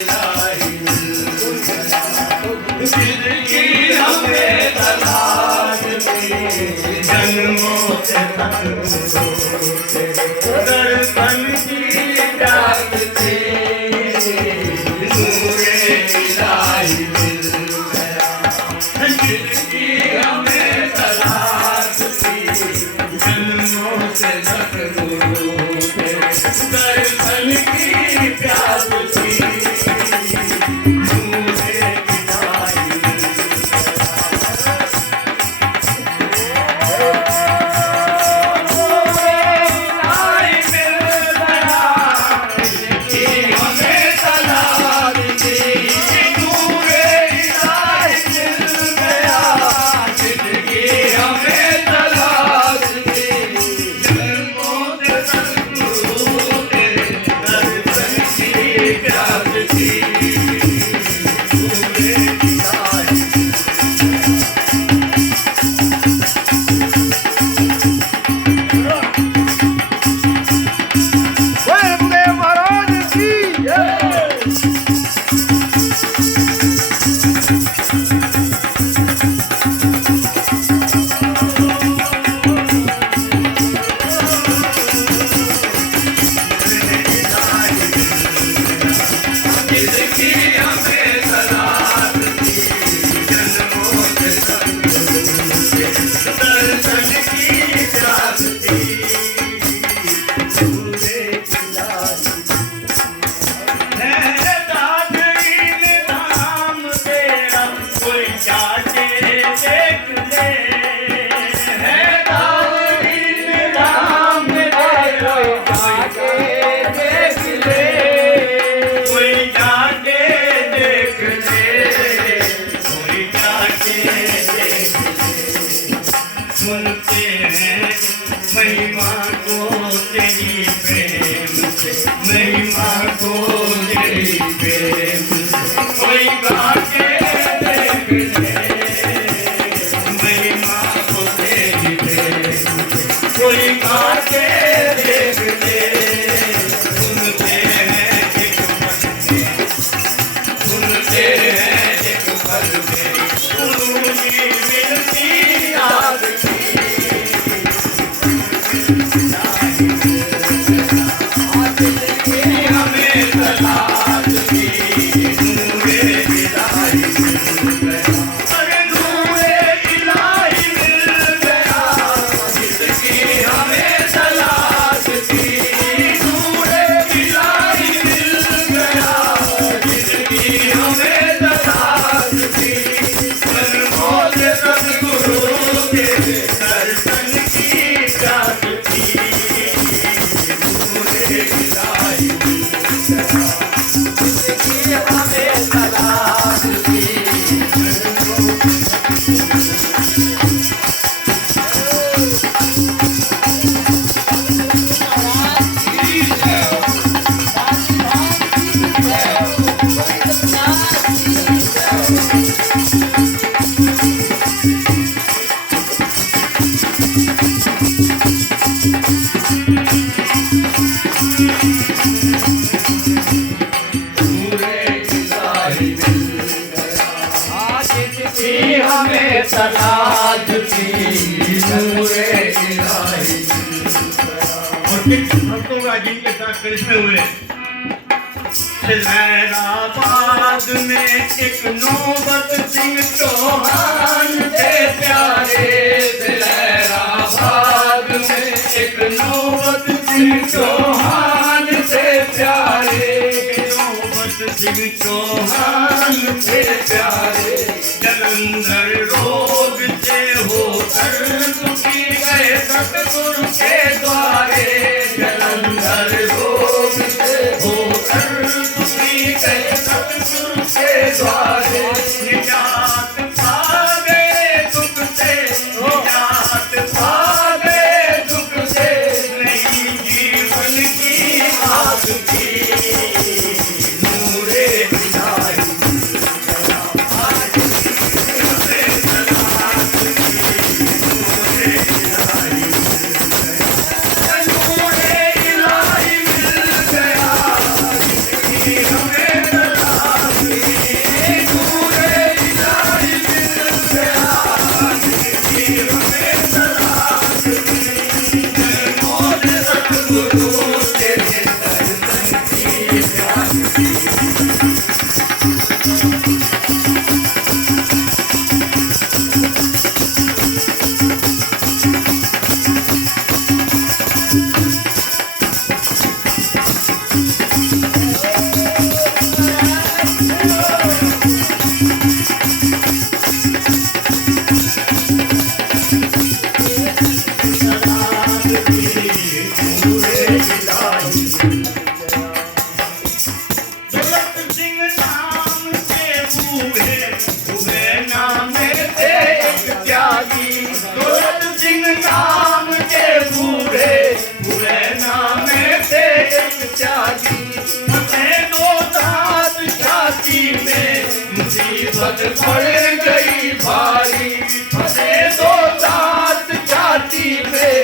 दर्शन की प्यास थी, नूरे इलाही मिल गया। जिसकी हमें तलाश थी, जन्मों से मखलूक थे। दर्शन की प्यास थी, नूरे इलाही मिल महिमा को तेरी प्रेम से, महिमा को तेरी प्रेम से कोई गा के देख ले। महिमा को तेरी प्रेम से कोई गा के देख ले। सुनते हैं एक पल में, सुनते हैं एक पल में, उनकी मिलती याद की। हमें तलाश थी, नूरे इलाही मिल गया। और किन भक्तों का जिनके साथ कृष्ण हुए। हैदराबाद में एक नौबत सिंह चौहान थे प्यारे। हैदराबाद में एक नौबत सिंह चौहान थे प्यारे। नौबत सिंह चौहान थे प्यारे। जलंधर रोग से होकर दुखी गए सतगुरु के द्वारे। जलंधर रोग से होकर दुखी गए सतगुरु के द्वारे। निजात पा गए दुख से, निजात पा गए दुख से, नई जीवन की आस की। हमें सिंह नाम के बूढ़े हुए नाम थे एक त्यागी। दौलत सिंह नाम के बूढ़े हुए नाम थे एक त्यागी। फंसे दो दांत छाती में मुसीबत पड़ गई भारी। फंसे दो दांत छाती में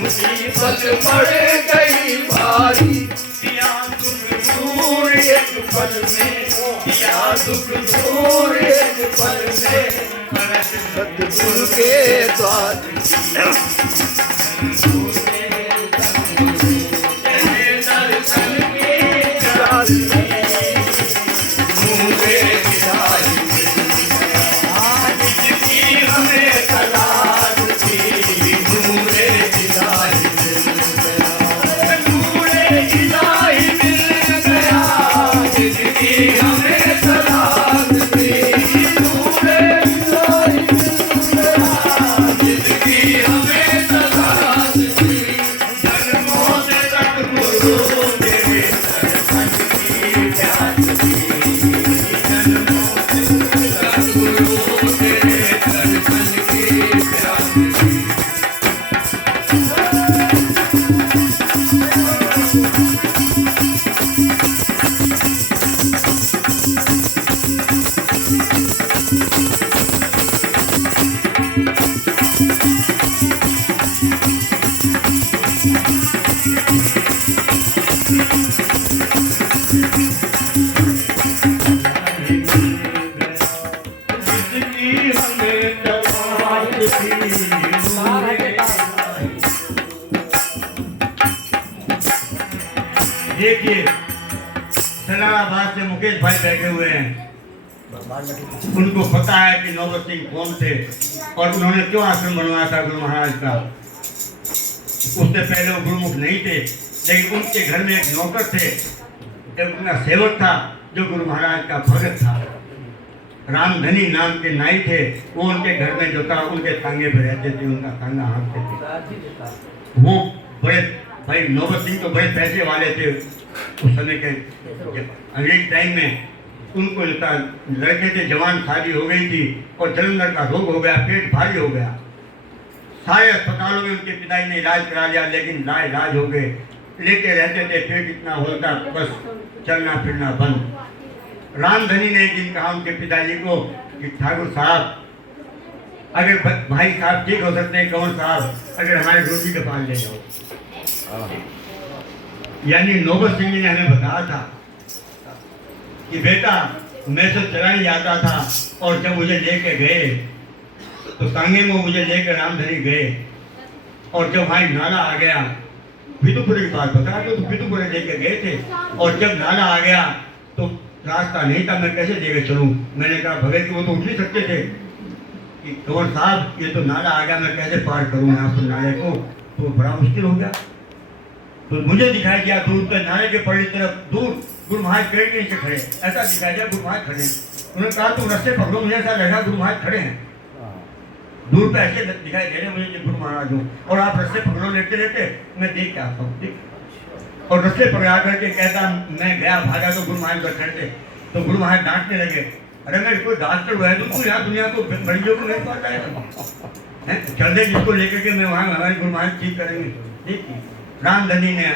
मुसीबत पड़ गई भारी। किया दुख दूर एक पल में, किया दुख दूर एक पल में, सतगुरु के द्वार दर्शन की हमें तलाश थी। नूरे इलाही मिल गया, जिसकी हमें तलाश थी। नूरे इलाही मिल गया, जिसकी हमें तलाश थी। जन्मों से सतगुरु तेरे दर्शन की प्यास थी। जन्मों से सतगुरु तेरे दर्शन की प्यास थी। देखिए सलाहाबाद से मुकेश भाई बैठे हुए हैं। उनको पता है कि नौबत सिंह कौन थे और उन्होंने क्यों आश्रम बनवाया था गुरु महाराज का। उससे पहले वो गुरुमुख नहीं थे, लेकिन उनके घर में एक नौकर थे, एक उनका सेवक था जो गुरु महाराज का भगत था। रामधनी नाम के नाई थे, वो उनके घर में जो था उनके तांगे पे रहते थे, उनका तांगा हाँकते थे। वो बड़े भाई नौबत सिंह तो बड़े पैसे वाले थे उस समय के। अंग्रेज टाइम में उनको लड़के थे, जवान शादी हो गई थी और जलंधर का रोग हो गया, पेट भारी हो गया। सारे अस्पतालों में उनके पिताजी ने इलाज करा लिया, लेकिन लाइलाज हो गए। लेटे रहते थे, पेट इतना होता बस चलना फिरना बंद। रामधनी ने एक दिन कहा उनके पिताजी को कि ठाकुर साहब, अगर भाई साहब ठीक हो सकते हैं, कंवर साहब अगर हमारे गुरु जी के पास ले जाओ। यानी नौबत सिंह ने हमें बताया था कि बेटा मैं तो चला ही जाता था, और जब मुझे लेके गए तो तांगे में मुझे लेकर रामधनी गए, और जब भाई नाला आ गया, बिदुपुरे की बात बता तो बिदुपुरे लेके गए थे, और जब नाला आ गया तो रास्ता नहीं था, मैं कैसे लेकर चलूं। मैंने कहा भगत जी वो तो उठ नहीं सकते थे कि कंवर साहब ये तो नाला आ गया, मैं कैसे पार करूँ यहाँ पर नाले को, तो बड़ा मुश्किल हो गया। तो मुझे दिखाई दिया दूर पे नाले के पड़ी तरफ दूर गुरु महाराज पेड़ के नीचे खड़े, ऐसा दिखाई दिया गुरु महाराज खड़े। उन्होंने कहा तुम रस्ते पकड़ो, मुझे ऐसा लगा गुरु महाराज खड़े हैं दूर पे, ऐसे दिखाई दे रहे मुझे कि गुरु महाराज हो, और आप रस्ते पकड़ो लेते लेते मैं देख के आता हूँ। और रस्ते पकड़ा करके कहता मैं गया भागा तो गुरु महाराज बैठे थे, तो गुरु महाराज डांटने लगे, अरे मैं कोई डॉक्टर हुआ है तुमको यहाँ दुनिया को मरीजों को नहीं पहुँच जाएगा, चल दे जिसको लेकर के मैं वहाँ हमारे गुरु महाराज ठीक करेंगे। देखिए रामधनी ने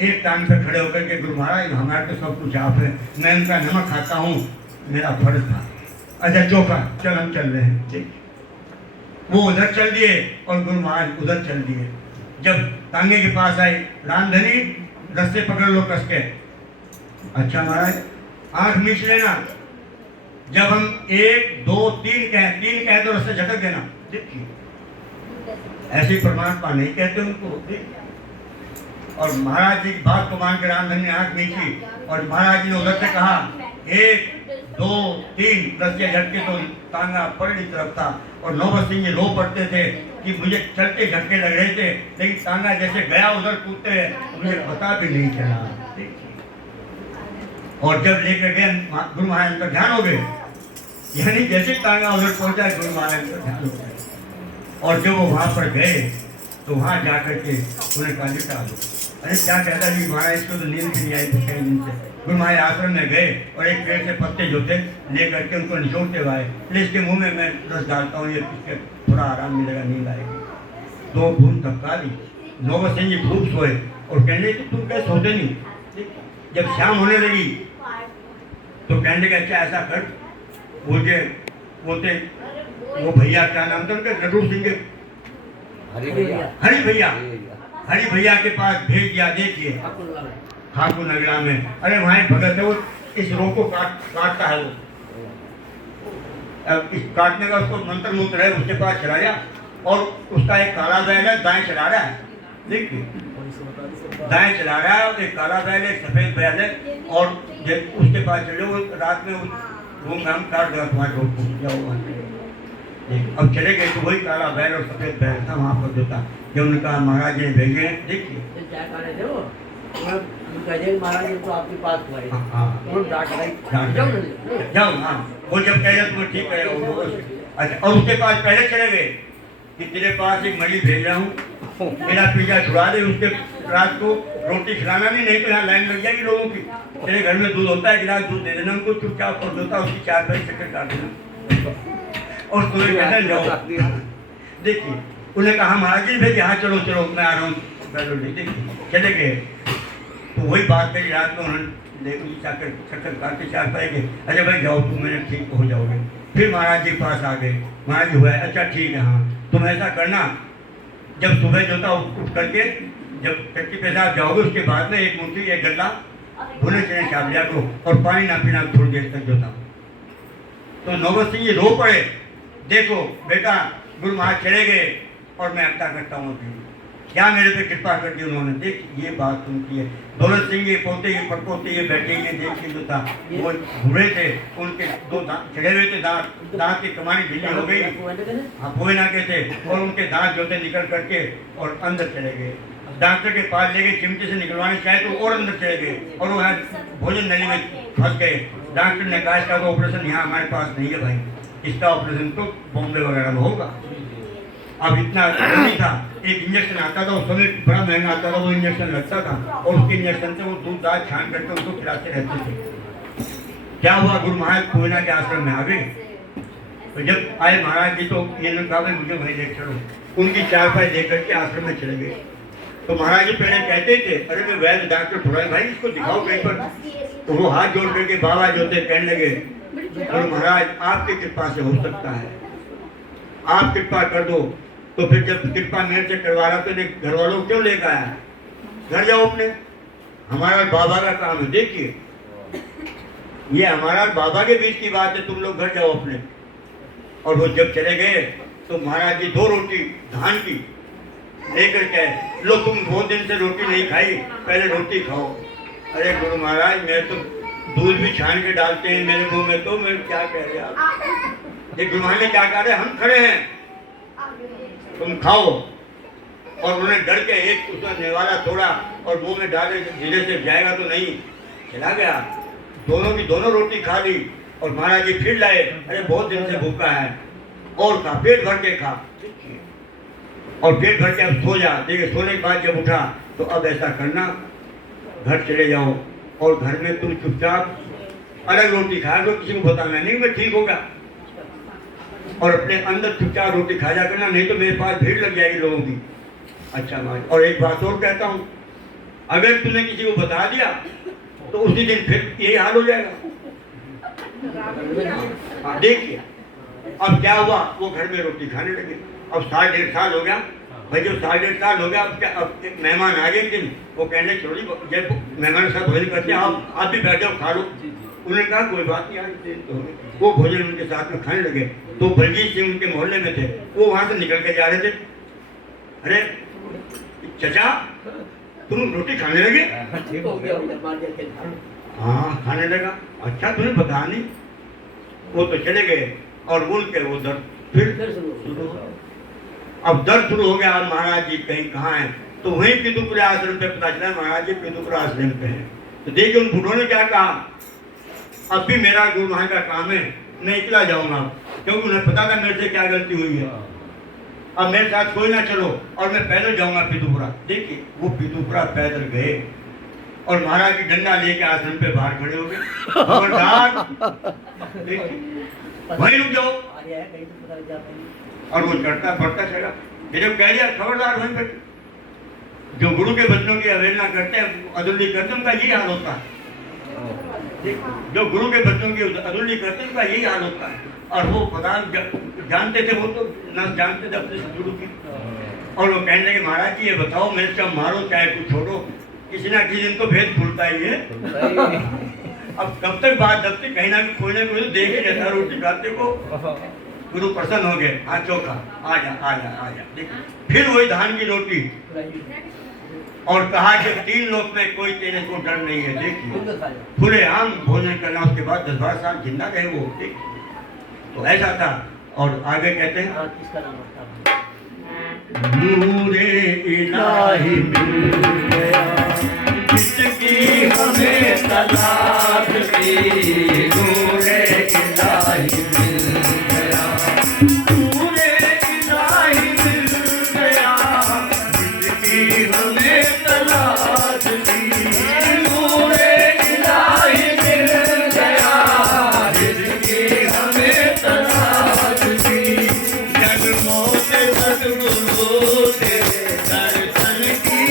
एक टांग पे खड़े होकर के गुरु महाराज हमारे तो सब कुछ आप है, मैं उनका नमक खाता हूँ, मेरा फर्ज था। अच्छा चौका चल हम चल रहे हैं। ठीक, वो उधर चल दिए और गुरु महाराज उधर चल दिए। जब तांगे के पास आए, रामधनी रस्ते पकड़ लो कस के। अच्छा महाराज आंख मीच लेना, जब हम 1 2 3 कहें तो रस्ते झटक देना। देखिए ऐसे परमात्मा नहीं कहते उनको। और महाराज जी की बात को मान के रामधनी ने आंख मीची, और महाराज जी ने उधर से कहा 1 2 3 रस्ते झटके तो तांगा पलटी तरफ था, और नौबत सिंह रो पड़ते थे कि मुझे चलते झटके लग रहे थे, लेकिन तांगा जैसे गया उधर कूदते मुझे पता भी नहीं चला। और जब लेकर गए गुरु महाराज का ध्यान हो गए, यानी जैसे तांगा उधर पहुंचा गुरु महाराज का ध्यान हो गया। और जब वो वहां पर गए तो वहां जाकर के उन्हें कहा, अरे क्या कहता है महाराज, इसको तो नींद भी नहीं आई कई दिन से। गुरु महाराज आश्रम में गए और एक पेड़ से पत्ते जो थे ले करके उनको निचोड़ते हुए आए, इसके मुंह में मैं रस डालता हूँ, ये इसके थोड़ा आराम मिलेगा, नींद आएगी। 2 बूंद धक्का दी, नौबत सिंह जी खूब सोए और कहने कि तुम कैसे सोते नहीं। जब शाम होने लगी तो कहने का अच्छा ऐसा कर, बोलते वो भैया क्या नाम था उनका, नटू सिंह के हरि भैया के पास भेज दिया। देखिए ठाकुर नगरा में, अरे वहाँ भगत है वो, इस रोग को काटता है वो, अब इस काटने का उसको मंत्र मूत्र है, उसके पास चलाया और उसका एक काला बैल है, दाएं चला रहा है, देखिए दाएं चला रहा है, एक काला बैल है, एक सफेद बैल है, और उसके पास चले वो रात में घूम घाम काट देगा तुम्हारे रोग को, क्या हुआ। अब चले गए तो वही काला बैल और सफेद बैल था वहाँ पर जोता। जब उन्होंने कहा महाराज जी भेजे, देखिए क्या कर रहे थे वो, महाराज जी तो आपके पास हुआ, जाओ। हाँ वो जब कह रहे तुम्हें ठीक है। अच्छा, और उसके पास पहले चले गए कि तेरे पास एक मरीज भेज रहा हूँ, मेरा पीछा छुड़ा दे, उसके रात को रोटी खिलाना नहीं तो यहाँ लाइन लग जाएगी लोगों की। तेरे घर में दूध होता है, गिलास दूध दे देना उनको, चुपचाप और होता उसकी 4 पैसे चक्कर काट देना और तुम्हें कहना जाओ। देखिए उन्हें कहा महाराज जी भेज, हाँ चलो चलो मैं आ रहा हूँ, देखिए चले गए। तो वही बात करी रात में उन्होंने चक्कर काट के 4 पाए गए। अच्छा भाई जाओ तुम, मैंने ठीक हो जाओगे। फिर महाराज जी के पास आ गए, महाराज जी हुआ है, अच्छा ठीक है, हाँ तुम ऐसा करना, जब सुबह जो था उठ करके जब चक्की पेशाब जाओगे उसके बाद में एक मुट्ठी एक गल्ला भुने चने चाप लिया करो और पानी ना पीना थोड़ी देर तक जो था। तो नौबत सिंह जी रो पड़े, देखो बेटा गुरु महाराज चले गए और मैं अट्टा करता हूँ, क्या मेरे पे कृपा कर दी उन्होंने। देख ये बात सुनती है। दौलत सिंह ये पोते ये पड़पोते ये बैठे ये देखिए जो था वो बूढ़े थे, उनके 2 दांत चढ़े हुए थे, दांत की कमानी ढीली हो गई, हाँ बोए ना के थे, और उनके दांत जो थे निकल करके और अंदर चले गए। डॉक्टर के पास ले गए, चिमटे से निकलवाने चाहे तो और अंदर चले गए और वो भोजन नली में फंस गए। डॉक्टर ने कहा इसका ऑपरेशन यहाँ हमारे पास नहीं है भाई, इसका ऑपरेशन तो बॉम्बे वगैरह में होगा। अब इतना नहीं था, एक इंजेक्शन आता था उस समय बड़ा महंगा आता था, वो इंजेक्शन लगता था और उसके इंजेक्शन से वो दूध दाल छान करके उनको खिलाते रहते थे। क्या हुआ, गुरु महाराज पूर्णा के आश्रम में आ गए। तो जब आए महाराज जी तो ये कहा मुझे वहीं ले चलो, उनकी 4 पाई लेकर के आश्रम में चले गए। तो महाराज जी पहले कहते थे अरे मैं वैद्य डॉक्टर थोड़ा भाई इसको दिखाओ कहीं पर, तो वो हाथ जोड़ करके बाबा जो थे कहने लगे गुरु महाराज आपकी कृपा से हो सकता है, आप कृपा कर दो। तो फिर जब कृपा मेरे से करवा रहा तो घर वालों को क्यों लेकर आया, घर जाओ अपने, हमारा बाबा का काम है। देखिए ये हमारा बाबा के बीच की बात है, तुम लोग घर जाओ अपने। और वो जब चले गए तो महाराज जी 2 रोटी धान की लेकर के, लो तुम बहुत दिन से रोटी नहीं खाई, पहले रोटी खाओ। अरे गुरु महाराज मैं तो दूध भी छान के डालते हैं मेरे मुंह में, तो मैं क्या कह रहे आप। ये गुरु महाराज ने क्या कह रहे, हम खड़े हैं तुम खाओ। और उन्होंने डर के एक उसका नेवाला तोड़ा और मुंह में डाले, धीरे से जाएगा तो नहीं, चला गया। दोनों की दोनों रोटी खा ली और महाराज जी फिर लाए, अरे बहुत दिन से भूखा है और खा, पेट भर के खा। और पेट भर के अब सो जा। देखिए सोने के बाद जब उठा तो अब ऐसा करना, घर चले जाओ और घर में तुम चुपचाप अलग रोटी खा दो, किसी को बताना नहीं मैं ठीक होगा, और अपने अंदर चुपचाप रोटी खा जा करना, नहीं तो मेरे पास भीड़ लग जाएगी लोगों की। अच्छा महाराज, और एक बात और कहता हूँ, अगर तूने किसी को बता दिया तो उसी दिन फिर यही हाल हो जाएगा। देखिए अब क्या हुआ, वो घर में रोटी खाने लगे। अब 1.5 साल हो गया भाई, जब 1.5 साल हो गया अब एक मेहमान आ गए दिन, वो कहने छोड़ी जब मेहमान साथ भोजन करते हैं आप भी बैठो खा लो। उन्होंने कहा कोई बात नहीं, आज वो भोजन उनके साथ में खाने लगे। तो बलजीत सिंह उनके मोहल्ले में थे, वो वहां से निकल के जा रहे थे, अरे चचा तुम रोटी खाने लगे? हाँ खाने लगा। अच्छा तुम्हें पता नहीं। वो तो चले गए और बोल के वो दर्द फिर अब दर्द शुरू हो गया। अब महाराज जी कहीं कहाँ हैं, तो वहीं पितुपुर आश्रम पे पता चला महाराज जी पितुपुर आश्रम पे हैं। तो देखिए उन बूढ़ों ने क्या कहा, अब भी मेरा गुरु महाराज का काम है, मैं इकला जाऊंगा, क्योंकि उन्हें पता था मेरे से क्या गलती हुई है। अब मेरे साथ कोई ना चलो और मैं पैदल जाऊंगा पितुपुरा। देखिए वो पितुपुरा पैदल गए और महाराज की डंडा लेके आश्रम पे बाहर खड़े हो गए। खबरदार, वहीं रुक जाओ। आगे है, कहीं तो पता लग जाता है। और वो चढ़ता बढ़ता चला। फिर जब कह दिया खबरदार वहीं पर, जो गुरु के बच्चों की अवहेलना करते हैं, अदुल्ली करते हैं, उनका यही हाल होता है। जो गुरु के बच्चों की अदुल्ली करते हैं, उनका यही हाल होता है। और वो प्रधान जानते थे, वो तो न जानते थे अपने गुरु की। और वो कहने लगे महाराज जी ये बताओ, मेरे से मारो चाहे कुछ छोड़ो, किसी ना किसी दिन तो भेद खुलता ही है। अब कब तक बात दबती, कहीं ना कहीं कोई ना कोई तो देख ही रहता रोटी खाते को। गुरु प्रसन्न हो गए, हाँ चोखा आ जा आ जा आ जा। देखिए फिर वही धान की रोटी, और कहा कि 3 लोक में कोई तेरे को डर नहीं है। देखिए खुले आम भोजन करना, उसके बाद 10-12 साल जिंदा रहे वो। तो ऐसा था। और आगे कहते हैं किसका नाम रखता नूरे इलाही मिल गया जिसकी हमें तलाश थी, नूरे इलाही मिल गया, नूरे इलाही मिल गया जिसकी हमें तलाश थी, नूरे इलाही मिल गया जिसकी हमें तलाश थी। जन्मों से सद्गुरु तेरे दर्शन की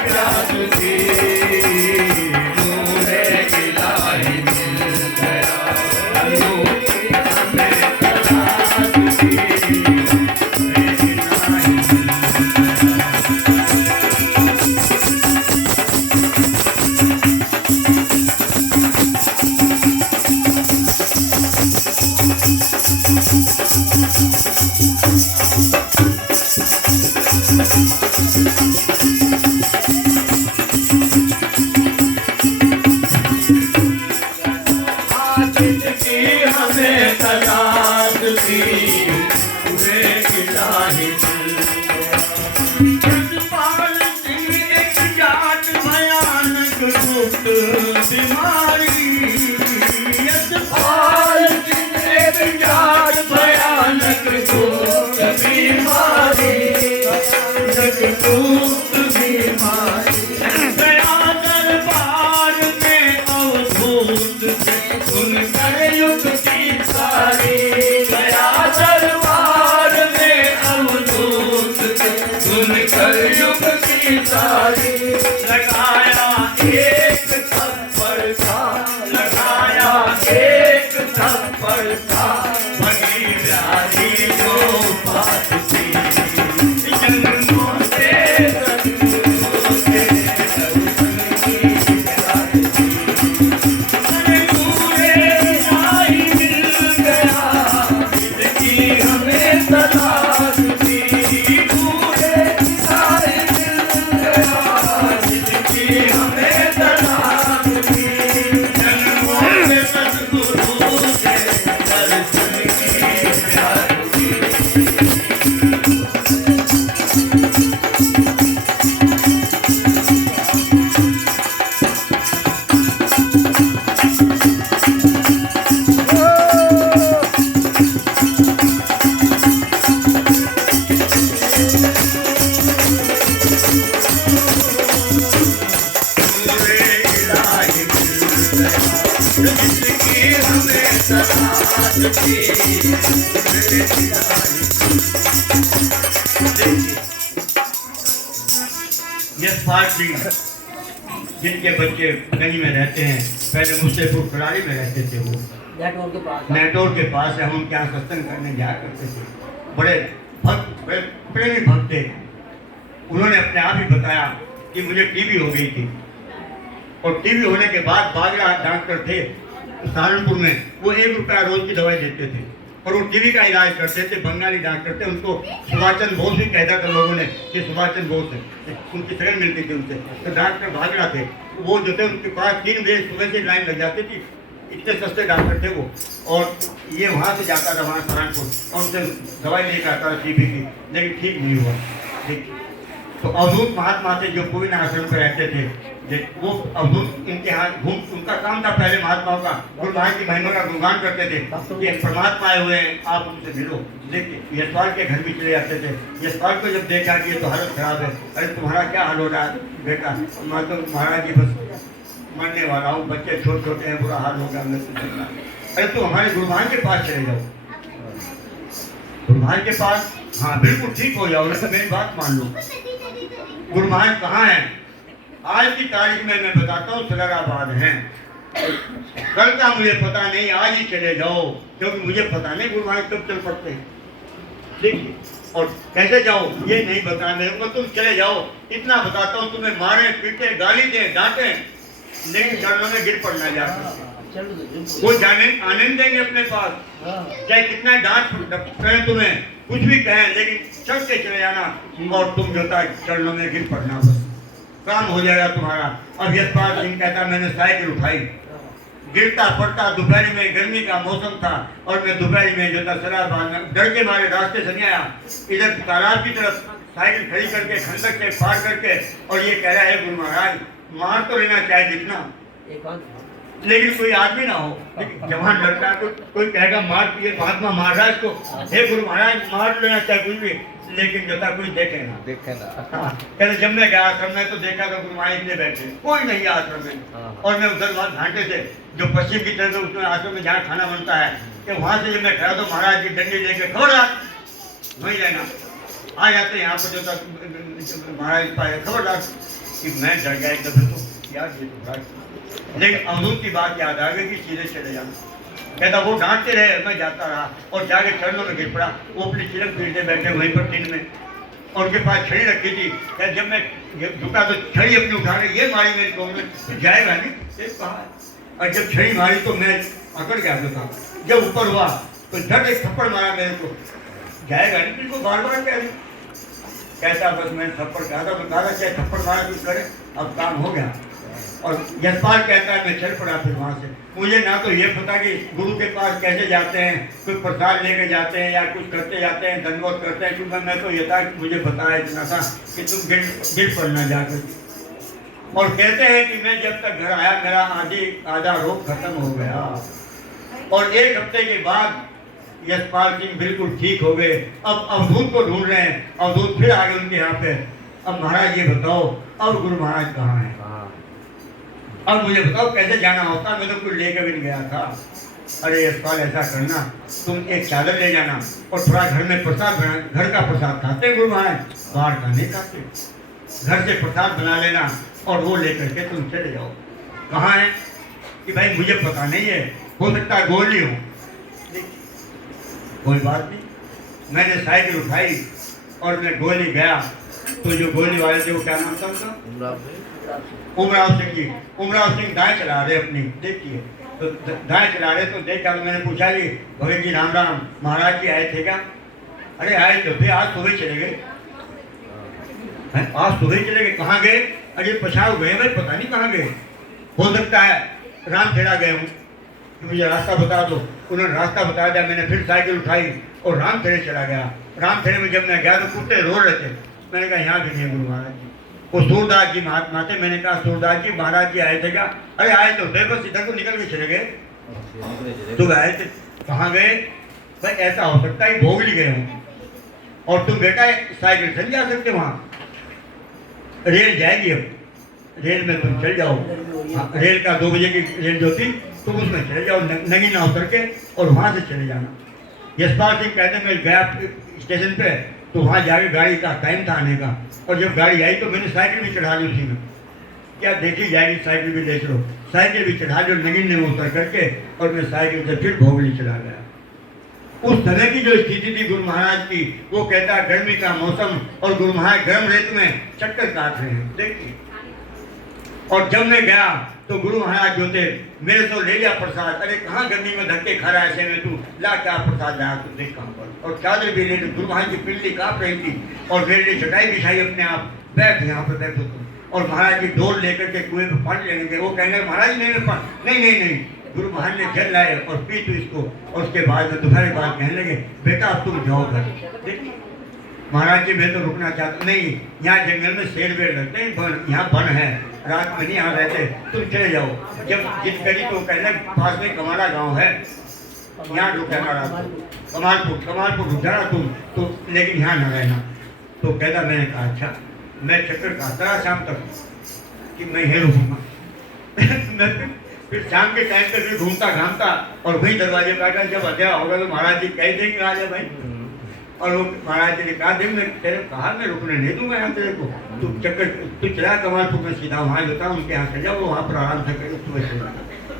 प्यास थी, नूरे इलाही मिल गया, नूरे हमें तलाश थी, नूरे इलाही मिल जिसकी हमें तलाश थी, पूरे इलाही मिल गया। जसपाल की एक जाट भयानक गुप्त बीमारी, जसपाल की एक जाट भयानक गुप्त बीमारी, गुप्त बीमारी गया दरबार में अवधूत सुनकर युक्ति सारी, गया दरबार में अवधूत सुनकर युक्ति सारी। लगाया एक थप्पड़ था, लगाया एक थप्पड़ था, भगी व्याधि जो बात थी, जन्मों से सद्गुरु के दर्शन की प्यास थी। अरे नूरे इलाही मिल गया जिसकी हमें तलाश थी, नूरे इलाही मिल गया जिसकी हमें तलाश थी। जन्मों से सद्गुरु के दर्शन की प्यास थी। नूरे इलाही मिल गया जिसकी हमें तलाश थी, नूरे इलाही। देखिए यशपाल सिंह जिनके बच्चे गंज में रहते हैं, पहले मुझसे फुलफुलारी में रहते थे, वो नेटवर्क के पास नेटोर के पास है, हम क्या सत्संग करने जाया करते थे। बड़े भक्त, बड़े प्रेमी भक्त थे। उन्होंने अपने आप ही बताया कि मुझे टीबी हो गई थी, और टीबी होने के बाद बागरा डॉक्टर थे सहारनपुर में, वो 1 रुपया रोज की दवाई देते थे, और वो टीबी का इलाज करते थे। बंगाली डॉक्टर थे, उनको सुभाषचंद्र बोस भी कहता था लोगों ने कि सुभाषचंद्र बोस है, उनकी शरण मिलती थी उनसे। तो डॉक्टर भागरा थे, वो जो थे उनके पास 3 बजे सुबह से लाइन लग जाती थी, इतने सस्ते डॉक्टर थे वो। और ये वहाँ से जाता था वहाँ सहारनपुर, और उनसे दवाई लेकर आता था टीबी की, लेकिन ठीक नहीं हुआ। ठीक, तो अवधूत महात्मा थे जो कोई आश्रम पे रहते थे, वो अवधूत इनके यहाँ घूम, उनका काम था पहले महात्माओं का गुरु महाराज की महिमा का गुणगान करते थे कि एक परमात्मा आए हुए हैं, आप उनसे मिलो। देखिए यशपाल के घर भी चले जाते थे। यशपाल को जब देखा कि ये तो हालत खराब है, अरे तुम्हारा क्या हाल हो रहा है बेटा? मैं तो महाराज जी बस मरने वाला हूँ, बच्चे छोटे छोटे हैं, बुरा हाल होगा, मैं तो चलना। अरे तो हमारे गुरु महाराज के पास चले जाओ, गुरु महाराज के पास, हाँ बिल्कुल ठीक हो जाओ, तो मेरी बात मान लो। गुरु महाराज कहाँ हैं? आज की तारीख में मैं बताता हूँ, सलाराबाद हैं। कल का मुझे पता नहीं, आज ही चले जाओ, क्योंकि मुझे पता नहीं गुरु महाराज कब चल पड़ते हैं। देखिए, और कैसे जाओ ये नहीं बता मेरे को, तुम चले जाओ। इतना बताता हूँ, तुम्हें मारे पीटे गाली दे डांटे, लेकिन चरणों में गिर पड़ना जाकर वो जाने आनंद देंगे अपने पास, चाहे कितना डांट कहें तुम्हें, कुछ भी कहें, लेकिन चल के चले जाना, और तुम जो था चरणों में गिर पड़ना, बस काम हो जाएगा तुम्हारा। अब यशपाल सिंह कहता मैंने साइकिल उठाई, गिरता पड़ता, दोपहर में गर्मी का मौसम था, और मैं दोपहर में जो था सलाराबाद में डर के मारे रास्ते से नहीं आया, इधर तालाब की तरफ साइकिल खड़ी करके खंडक से पार करके, और ये कह रहा है गुरु महाराज मार तो लेना चाहे जितना, लेकिन कोई आदमी ना हो, जवान लड़का कोई कहेगा मार पिए, महात्मा मार रहा है इसको, हे गुरु महाराज मार लेना चाहे कुछ भी, लेकिन जो था कोई देखे ना। हाँ, कहते जब मैं गया आश्रम में तो देखा तो गुरु महाराज इतने बैठे, कोई नहीं आश्रम में, और मैं उधर वहाँ घाटे से जो पश्चिम की तरफ उसमें आश्रम में जहाँ खाना बनता है, कि वहाँ से जब मैं खड़ा तो महाराज की डंडी लेके खबरदार वहीं रहना, आ जाते हैं यहाँ पर जो था महाराज पाए, खबरदार कि मैं डर गया एक दफे तो यार ये तो, लेकिन अमरूद की बात याद आ गई कि सीधे चले जाना। कहता वो डांटते रहे, मैं जाता रहा, और जाके चरणों में गिर पड़ा। वो अपनी चिलक पीटते बैठे वहीं पर टीन में, और उनके पास छड़ी रखी थी। क्या जब मैं झुका तो छड़ी अपनी उठा रही, ये मारी मेरी कोम में, तो जाएगा नहीं, ये कहा। और जब छड़ी मारी तो मैं अकड़ गया था, जब ऊपर हुआ तो झट एक थप्पड़ मारा मेरे को, जाएगा नहीं, बिल्कुल बार बार कह रही। कहता बस मैंने थप्पड़ कहा था, मैं कहा चाहे थप्पड़ मारा कुछ करे, अब काम हो गया। और यशपाल कहता है मैं चल पड़ा फिर वहाँ से। मुझे ना तो ये पता कि गुरु के पास कैसे जाते हैं, कोई प्रसाद लेके जाते हैं या कुछ करते जाते हैं, दंडवत करते हैं, क्योंकि मैं तो ये था कि मुझे बताया इतना था कि तुम गिर पड़ना जाकर। और कहते हैं कि मैं जब तक घर आया मेरा आधा रोग खत्म हो गया, और एक हफ्ते के बाद यशपाल सिंह बिल्कुल ठीक हो गए। अब अवधूत को ढूंढ रहे हैं, अवधूत फिर आ गए उनके यहाँ पे। अब महाराज ये बताओ अब गुरु महाराज कहाँ हैं, अब मुझे बताओ कैसे जाना होता, मैं तो कुछ लेकर भी नहीं गया था। अरे यशपाल ऐसा करना, तुम एक चादर ले जाना और थोड़ा घर में प्रसाद बना, घर का प्रसाद खाते गुरु महाराज, बाहर का नहीं खाते, घर से प्रसाद बना लेना और वो लेकर के तुम चले जाओ। कहाँ है कि भाई मुझे पता नहीं है, हो सकता है गोली हो, कोई बात नहीं। मैंने साइकिल उठाई और मैं गोली गया, तो जो गोली वाले थे वो क्या नाम था उनका, उमराव सिंह जी। उमराव सिंह दाएं चला रहे अपनी, देखिए तो दाएं चला रहे, तो देखा तो मैंने पूछा जी भगत जी राम राम, महाराज जी आए थे क्या? अरे आए तो फिर आज सुबह चले गए। आज सुबह चले गए, कहाँ गए? अरे पछाड़ गए, मैं पता नहीं कहाँ गए, हो सकता है राम खेड़ा गए हूँ, मुझे रास्ता बता दो। उन्होंने रास्ता बता दिया, मैंने फिर साइकिल उठाई और राम खेड़े चला गया। राम खेड़े में जब मैं गया तो कुत्ते रो रहे थे, मैंने कहा यहाँ भी नहीं गुरु महाराज जी। वो सूरदास जी महात्मा थे, मैंने कहा सूरदास जी महाराज जी आए थे क्या? अरे आए तो थे, बस इधर को निकल के चले गए। तो आए थे, कहाँ गए? भाई ऐसा हो सकता है भोगली गए हूँ, और तुम बेटा साइकिल चल जा सकते वहाँ, रेल जाएगी, अब रेल में तुम चल जाओ। रेल का 2 बजे की रेल जो थी तुम उसमें चले जाओ, नगीना उतर के, और वहाँ से चले जाना। यशपाल सिंह कहते मैं गया स्टेशन पे, तो वहाँ जाके गाड़ी का टाइम था आने का, और जब गाड़ी आई तो मैंने साइकिल भी चढ़ा ली उसी में, क्या देखी जाएगी साइकिल भी देख लो, साइकिल भी चढ़ा ली नगीने में उतर करके, और मैं साइकिल से फिर भोगली चला गया। उस तरह की जो स्थिति थी गुरु महाराज की, वो कहता है गर्मी का मौसम और गुरु महाराज गर्म रेत में चक्कर काट रहे हैं, देखिए। और जब मैं गया तो गुरु महाराज जो थे, मेरे तो ले लिया प्रसाद। अरे कहाँ गर्मी में धक्के खा रहा है ऐसे में, तू ला क्या प्रसाद लाया, तू देख कहाँ पर। और चादर भी ले ली, गुरु महाराज की पिंडली काँप रही थी, और मेरे लिए चटाई बिछाई अपने आप, बैठ यहाँ पर बैठो तुम। और महाराज की डोल लेकर के कुएं में पानी लेने गए, वो कहने महाराज नहीं, गुरु महाराज ने जल लाए और पी तू इसको। और उसके बाद में दोपहर बाद कहने लगे बेटा अब तुम जाओ घर। महाराज जी मैं तो रुकना चाहता नहीं, यहाँ जंगल में शेर वेर लगते हैं, यहाँ वन है, रात में नहीं यहाँ रहते, तुम चले जाओ। जब जिद करी तो कहने पास में कमाला गांव है, यहाँ रुक जाना रात, कमालपुर रुक जाना तुम तो, लेकिन यहाँ न रहना। तो कहता मैंने कहा अच्छा, मैं चक्कर खाता रहा शाम तक कि मैं यहीं रुकूंगा। मैं फिर शाम के टाइम पे फिर घूमता घामता और वही दरवाजे पर आकर जब अध्याय होगा तो महाराज जी कह देंगे आ जा भाई। और वो महाराज जी ने कहा देख मैं तेरे कहा मैं रुकने नहीं दूंगा यहाँ तेरे को, तू चक्कर तू चला कमाल तो मैं सीधा वहाँ जाता हूँ उनके यहाँ से जाओ वहाँ पर आराम से कर सुबह से।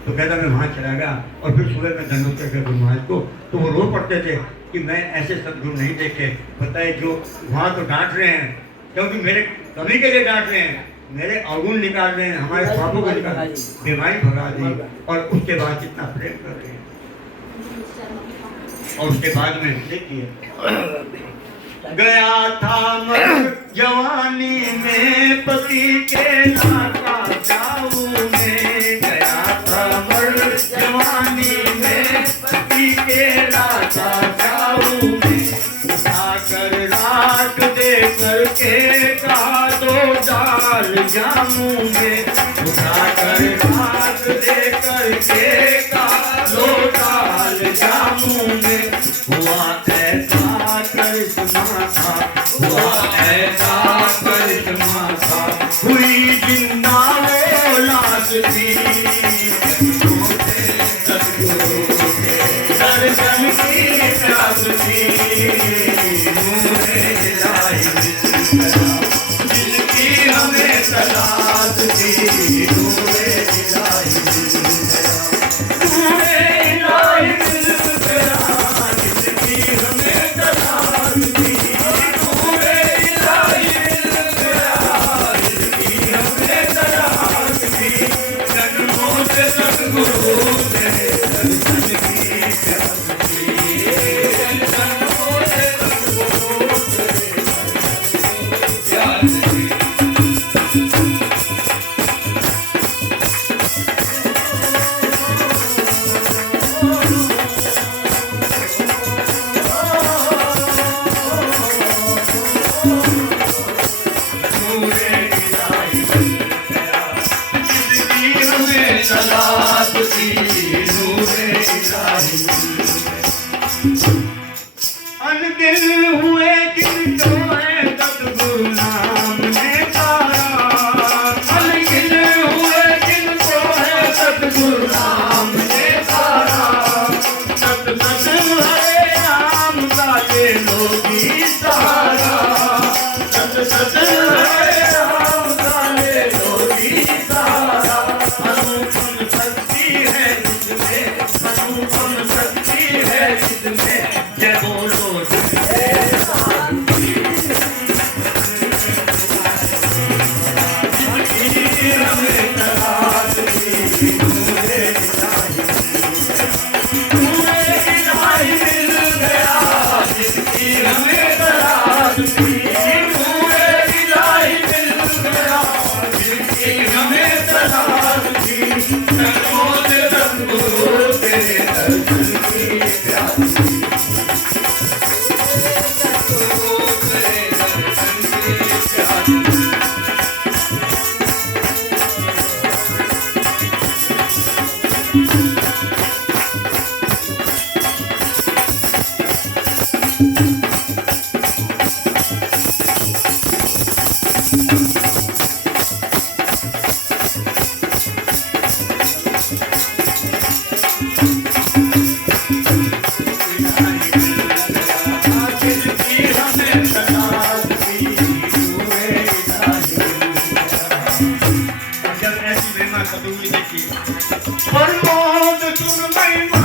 तो कहता मैं वहाँ चला गया और फिर सुबह में धन्यवाद कर गुरु महाराज को, तो वो रो पड़ते थे कि मैं ऐसे सदगुरु नहीं देखे। पता है जो वहाँ तो डांट रहे हैं क्योंकि मेरे कमी के लिए डांट रहे हैं, मेरे अवगुण निकाल रहे हैं, हमारे पापों को निकाल बीमारी भगा दी और उसके बाद कितना प्रेम कर रहे हैं। और उसके बाद में देखिए गया था मर जवानी में पति के लाका जाऊ में, गया था मर जवानी में पति के लाका जाऊ में, उठाकर राख दे करके कहा दो डाल जामू में, उठाकर राख दे करके कहा दो डाल जामू में। हुआ ऐसा करिश्मा था, हुआ ऐसा करिश्मा था, हुई जिंदा वो लाश थी, दर्शन की प्यास थी, जिनकी हमें तलाश थी, नूरे इलाही अनगिन हुए जिनको है सतगुरु नाम ने तारा, अनगिन हुए जिनको है सतगुरु नाम ने तारा, सत सत हरे राम का ये लोगी सहारा, सत सत हरे राम का ये लोगी सहारा। अनुपम शक्ति है जिसमें, अनुपम शक्ति है जिसमें, जय बोलो प्रमोद तुम महिमा